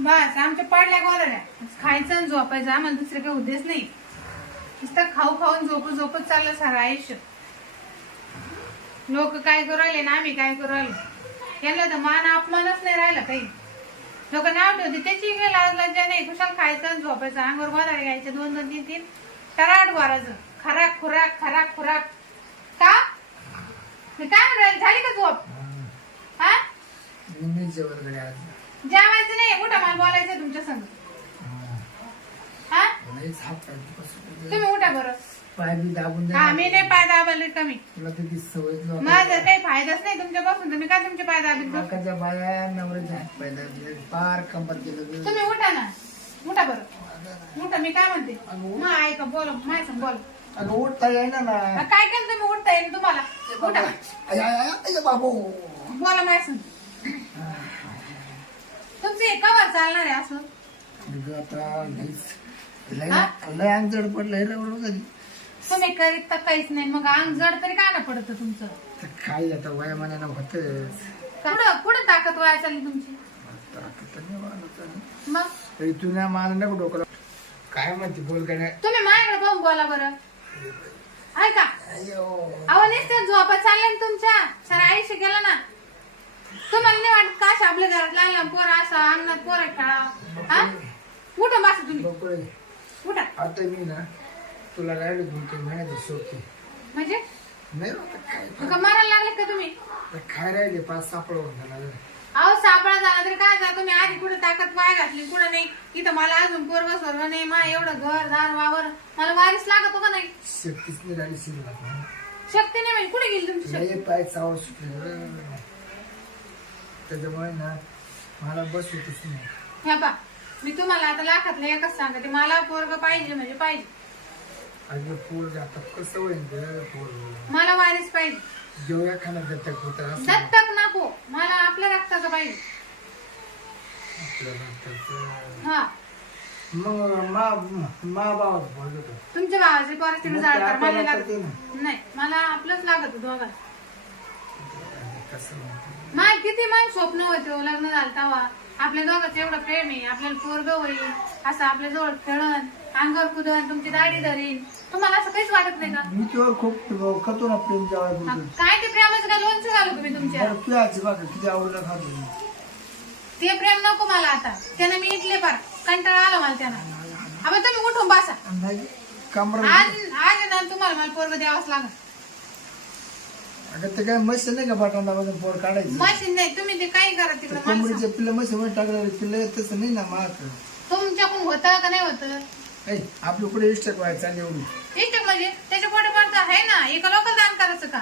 बस आमच्या पडल्या गोदड्या खायचं आणि झोपायचं आम्हाला दुसरे काही उद्देश नाही. नुसतं खाऊ खाऊन झोपू झोपत चाललं सारं आयुष्य. लोक काय करू राहिले ना आम्ही काय करू राहिलो? यांना तर मान अपमानच नाही राहिला काही. लोक नाव ठेवते त्याची काही लाज लज्जा नाही. कुशाल खायचं आणि झोपायचं. अंगावर गोदाडे घ्यायचे दोन दोन तीन तीन. टराट भरायचं खराक खुराक खराक खुराक. का? मी काय म्हणून झाली का झोप? हा? जेवायचं नाही उठा मला बोलायचं तुमच्या संग. हा? तुम्ही उठा बरं. पाय बी दाबून दे हा मी नाही पाय कमी. तुला किती सवय तुला माझं काही फायदाच नाही तुमच्यापासून. तुम्ही काय तुमचे पाय दाबीत बसता? काकाच्या बाया नवऱ्याच्या हात पाय दाबले पार कंबर केलं तुम्ही उठा ना. उठा बरं. उठा मी काय म्हणते? मग ऐका बोला माय सांग बोला. अगं उठता येईना ना. आ, काय केलं तुम्ही? उठता येईल तुम्हाला. उठा. बाबू. बोला माय सांग. तुमचं चालणार आहे असं. अगं आता लईच लय? लय अंग जड पडलंय रवड झाली तुम्ही करीत तर काहीच नाही. मग अंग जड तरी काय ना पडत तुमचं? तर काय आता वयामानानं होतच कुठं कुठं ताकद वाया चालली तुमची? मग? मग तू ना मला नको डोकं लावू. काय म्हणते बोल काय नाही. तुम्ही माझ्याकडे पाहून बोला बरं. ऐका. अहो नुसतं झोपा चालल्या ना तुमच्या. सर आयुष्य गेलं ना. तुम्हाला नाही वाटत का असं आपल्या घरात लहान पोर असं अंगणात पोर खेळा हा? उठा बसा तुम्ही. बकुळे, उठा. आता मी ना तुला राहिलो दोन तीन शोक आहे. म्हणजे? नाही आता काय मारायला लागले का तुम्ही? आता काय राहिले पाच सापड होऊन झाला अहो सापळा झाला तरी काय जा तुम्ही आधी कुठे ताकद वाया घातली कुठं नाही? इथं मला अजून पोरग सर्व नाही मा एवढं घर दार वावर. मला वारीस लागत का नाही. शक्तीच नाही राहिली शिल्लक शक्ती नाही म्हणजे कुठे गेली तुमची लय पाय चावड सुटले. त्याच्यामुळे ना मला बस होतच नाही. ह्या पा मी तुम्हाला आता लाखातलं एकच सांगते मला पोरग पाहिजे म्हणजे पाहिजे. अगं पोर आता कसं होईल गं पोर मला वारीस पाहिजे. जेव्हा खाना दत्तक होत असं दत्तक नको मला आपल्या रक्ताचं पाहिजे. हा. मग मा मा बाबा बोलत तुमच्या भावाची परिस्थिती मग ते मला आपल्याला लागत करते ना. नाही. मला आपलंच लागत होतं दोघांना कसं म्हणते. माय किती मन स्वप्न होते हो, लग्न झालं तेव्हा. आपल्या दोघांचं एवढं प्रेम आहे आपल्याला पोरग होईल असं आपल्या जवळ खेळण अंगावर कुदन तुमची दाढी धरीन. तुम्हाला असं काहीच वाटत नाही का? मी तुझ्यावर खूप ना प्रेम हा, काय ते प्रेमाचं काय लोणचं घालू तुम्ही तुमच्या? तू आजी बघा किती आवडलं खातो. ते प्रेम नको मला आता. त्यानं मी इटले पार कंटाळा आला मला त्यानं. आता तुम्ही उठून बसा. नाही कमर आज आज आहे ना तुम्हाला मला पोरग द्यावाच लागत अगं ते काय मशीन नाही का बटाटा मधून पोर काढायचं? मशीन नाही तुम्ही ते काही करा तिकडे. कोंबडीचे पिल्लं मशीन मध्ये टाकलं पिल्लं येत तसं नाही ना माग. तुमच्याकडून होतं का नाही होतं? ऐ आपली कुठे इष्टक व्हायचा एवढी? इष्ट म्हणजे? त्याच्या पुढे पडतं आहे ना? एका लोकल दान करायचं का?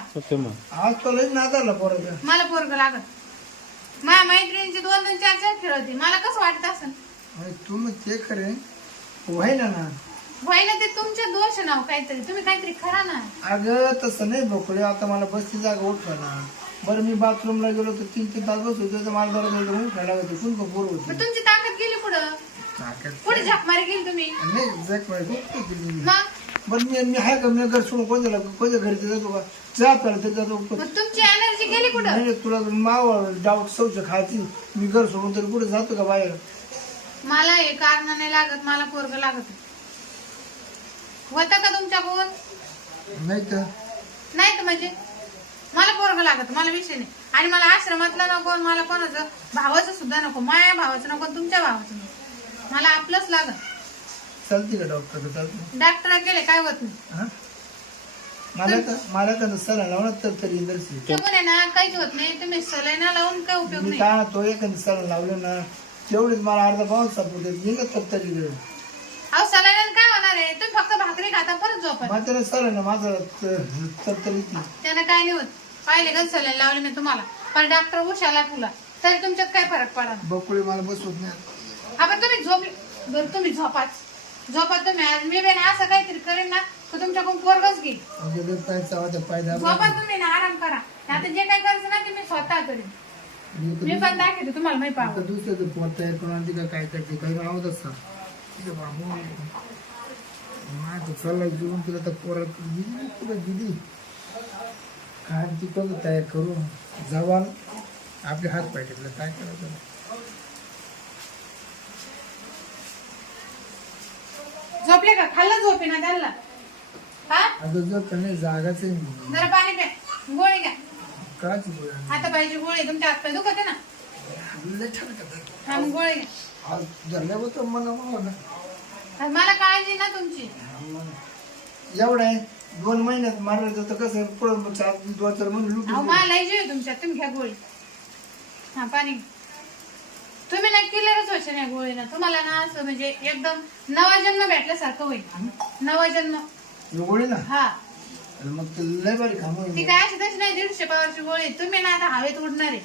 आज तो लई नादारला पोराचा मला पोरग लागत माझ्या मैत्रिणीची दोन दोन चार चार खेळवते मला कसं वाटत असं अरे तू मग ते खरे व्हायला ना. व्हायला ते तुमचे दोष नाव काहीतरी. तुम्ही काहीतरी करा ना. अगं तसं नाही बोकडे आता मला बसची जागा उठवा ना. बरं मी बाथरूमला गेलो तर तीन तीन तास बसलो मला बरं उठायला होते. कोण का बोर मग होते तुमची ताकद गेली पुढं? पुढे झकमारी गेली तुम्ही? नाही जग मी. मग? बरं मी मी आहे का? मी घर सोडून कोणत्या कोणत्या घरी तर जातो का? जातो. मग तुमची एनर्जी गेली कुठं नाही तुला माव डाऊट सौच खायची. मी घर सोडून तरी कुठे जातो का बाहेर? मला हे कारण नाही लागत. मला पोरग लागत. होतं का तुमच्याकडून? नाही तर नाही तर म्हणजे? मला पोरग लागत मला विषय नाही. आणि मला आश्रमातला नको आणि मला कोणाचं भावाचं सुद्धा नको. माया भावाचं नको तुमच्या भावाचं नको. मला आपलंच लागत चालते का डॉक्टर चालते डॉक्टर गेले काय होत नाही. हा? मला का मला सला लावणार तर तरी इंदरशी ते म्हणे ना काहीच होत नाही. तुम्ही सलाईना लावून काय उपयोग मी नाही. काय तो एखादी सला लावलं ना तेवढीच मला अर्धा पाऊस सापडते गेलं तर तरी वेळ. अहो सलाईना आहे तुम्ही फक्त भाकरी खाता परत झोपा. म्हातारा सला ना माझं तर त्यानं काय नाही होत. पाहिले सलाईन लावली मी तुम्हाला. पण डॉक्टर उशाला तुला. तरी तुमच्यात काय फरक पडा बकुळी मला बसवत नाही. आपण तुम्ही झोपले बरं तुम्ही झोपाच. झोपा तुम्ही. आज मी बेन असं काहीतरी करेन ना तर तुमच्याकडून पोरगच घेईल पाय दाबला झोपा तुम्ही ना आराम करा. आता जे काही करायचं ना ते मी स्वतः करेन. मी पण दाखवते तुम्हाला माहिती पाहू दुसऱ्याचं पोट तयार करून आणते का काय करते काही आवडत असता माझं चालला जेवण केलं तर पोरा तुला कुठं गेली ती तिकडं तयार करू जवान आपले हात पाहिजे काय करायचं? झोपले का? खाल्ला झोपे ना त्यांना? हा? आता जर जागाच आहे म्हणून. जरा गोळी घ्या. काच बोला आता पाहिजे गोळी तुमच्या हात पाय दुखत आहे ना? लय छान करतात. हा मग गोळी घ्या. ना मला काळजी ना तुमची. एवढं आहे. दोन महिन्यात मारलं जातं कसं पळून चार दोन चार महिने अहो लुटून मला जीव आहे तुमच्यात तुम्ही घ्या गोळी. हा पाणी. तुम्ही ना क्लिअरच व्हायचे नाही गोळीनं. तुम्हाला ना असं म्हणजे एकदम नवा जन्म भेटल्यासारखं होईल. नवा जन्म गोळी ना हा. मग ते लय बारी काम ती काय अशी तशी नाही दीडशे पावरची गोळी. तुम्ही ना आता हवेत उडणार आहे.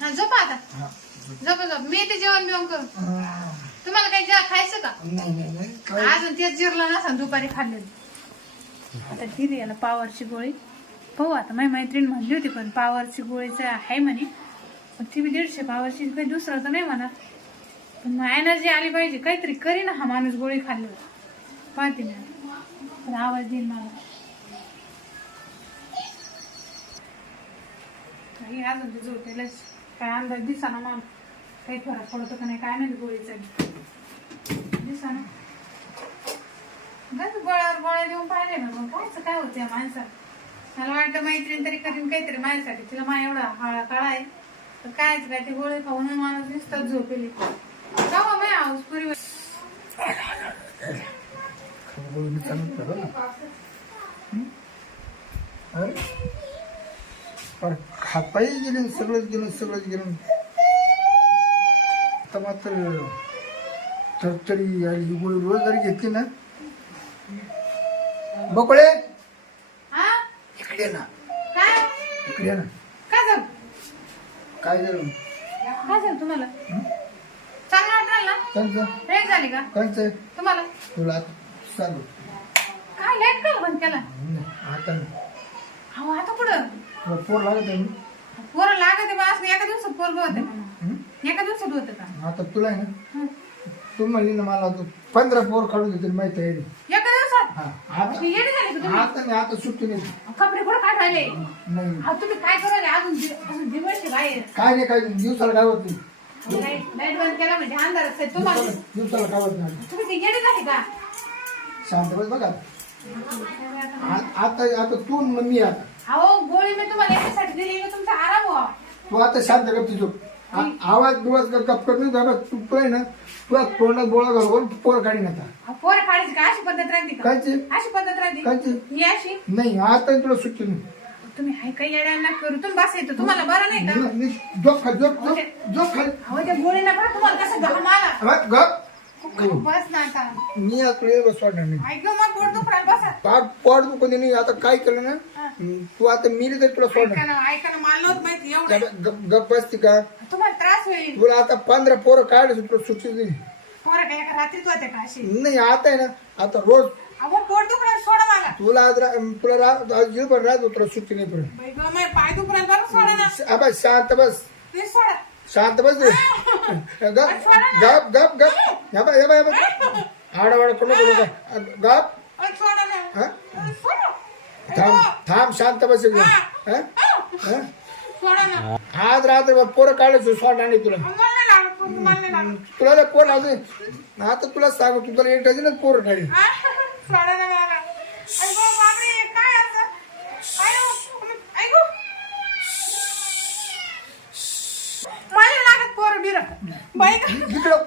हा झोपा आता. झोपा झोप. मी ते जेवण बिवण करू तुम्हाला काही जेव्हा खायचं का? नाही नाही नाही. काय? अजून तेच जिरलं नसा दुपारी खाल्लेलं. आता दिली याला पावरची गोळी. पाहू आता माझी मैत्रीण म्हणली होती पण पावरची गोळीचं आहे म्हणे. पण ती बी दीडशे पावरची काही दुसरं तर नाही म्हणा पण मग एनर्जी आली पाहिजे. काहीतरी करी ना हा माणूस गोळी खाल्ल्यावर पाहते मी पण आवाज देईन मला. काही अजून ते झोपेलच. काय अंदाज दिसा ना मला. काही फरक पडतो का नाही काय नाही गोळीचा दिसा म्हणजे ना गज गोळ्यावर गोळ्या देऊन पाहिले ना मग कायच काय होतं या माणसाला मला वाटतं मैत्रीण तरी करीन काहीतरी माझ्यासाठी. तिला माझ्या एवढा हाळा काळा आहे. तर कायच काय ते गोळे खाऊन माणूस दिसतात झोपेली जाऊ मी हाऊस पुरी गोळी मी चालू गेले सगळंच गेलं सगळंच गेलं. तर तरी यार ही गोळी रोज जरी घेतली ना बकोळे हा? इकडे ना. काय? इकडे ना. काय झालं? काय झालं? काय झालं तुम्हाला? चांगलं वाटलं लेट झाली का? तुम्हाला? तुला आता सांगू काय लेट का बंद केला? आता नाही. अहो आता कुठं? तुला पोर लागत आहे ना? पोरं लागत आहे बा असं एका दिवसात पोरग होते? एका दिवसात होतं का? आता तुला आहे ना? हं. तू म्हणली ना मला तू पंधरा पोर काढून देतील माहिती आहे एका दिवसात? हा आता येडी झाली का तुम्ही? आता नाही आता सुट्टी नाही. कपडे कुठं काय राहिले नाही. अहो तुम्ही काय करायला? अजून दि- अजून दिवस आहे बाहेर. काय नाही काय. दिवसाला काय होत नाही. लाइट लाइट बंद केला म्हणजे अंधारच आहे तुम्हाला? दिवसाला दिवसाला काय होत नाही. तुम्ही ती येडी झाली का? शांत बस बघा. आ- आता आता तू न मी आता. अहो गोळी मी तुम्हाला याच्यासाठी दिली तुमचा आराम व्हा तू आता शांत तिथं आ- आवाज बिवाज कप कर नाही झाला. तू तो आहे ना तुला तोंडात बोळा घालून पोर काढीन आता. अहो, पोरं काढायची का? अशी पद्धत राहते का? कायची? अशी पद्धत राहते. कायची? ही अशी? नाही आता तुला सुट्टी नाही. तुम्ही हाय काही येड्यांना करू? तुम्ही बस येतो तुम्हाला बरं नाही का? नाही, नाही. झोप खा झोप झोप झोप खाली. अहो त्या पहा तुम्हाला कसं घाम आला. हा, गप. बस ना आता. मी आता बसवाडणार नाही. ऐक मग पोट दुखणार बसा. पाठ पाठ दुखून नाही आता काय केलं ना? तू आता मिली तर तुला सोडणार. ऐका ना ऐका ना मला नव्हतं माहिती एवढं. गप- गप गप बसती का? तुम्हाला त्रास होईल. तुला आता पंधरा पोरं काढायची तुला सुट्टी नाही पोरं काय एका रात्रीच होते का अशी? नाही आता आहे ना आता रोज. अहो पोट दुखणार सोडा मला. तुला आज रा- तुला रा- आज दिवसभर राहतो तुला सुट्टी नाही पडेल बाई गं, माझे पाय दुखणार बरं सोडा ना. आबा शांत बस. सोडा. शांत बस रे. गप. गप गप गप. करू नको. अहो, सोडा ना. हा? अहो, सोडा. थांब थांब शांत बस हा? हा? आज रात्र पोरं काढायचं सोडणार नाही तुला तुला पोर लागते आता तुला सांगू तू तुला एक डझनच पोर काढी. आ, सोडा ना हे नाही लागत पोर बिर. बाई. इकडं.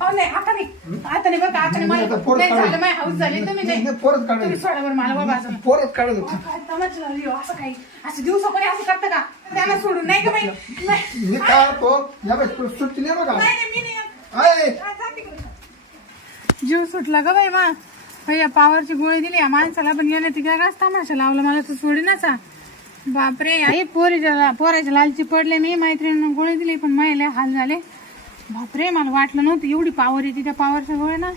अहो नाही आता नाही. आता नाही बरं का आता नाही आता पोरं. झालं माझी हाऊस झाली तुम्ही नाही, नाही सोडा बरं मला बाबा असं. पोरच काढत होतं काय तमाशा लावली हो, असं काही. असं दिवसा कोणी असं करतं का? त्यांना सोडून नाही का बाई? नाही. मी काय तो? या बाई तुला सुट्टी नाही बघा. नाही, नाही, मी नाही येत. आहे आ, जा तिकडे. जीव सुटला ग बाई मा. बाई, या पावरची गोळी दिली या माणसाला पण गेले ती काय तमाशा लावला मला तू सोडी ना बापरे आई पोरीच्या पोराच्या लालची पडले मी मैत्रिणीनं गोळी दिली पण माहिले हाल झाले. बापरे मला वाटलं नव्हतं एवढी पावर येते त्या पावरच्या गोळ्या ना.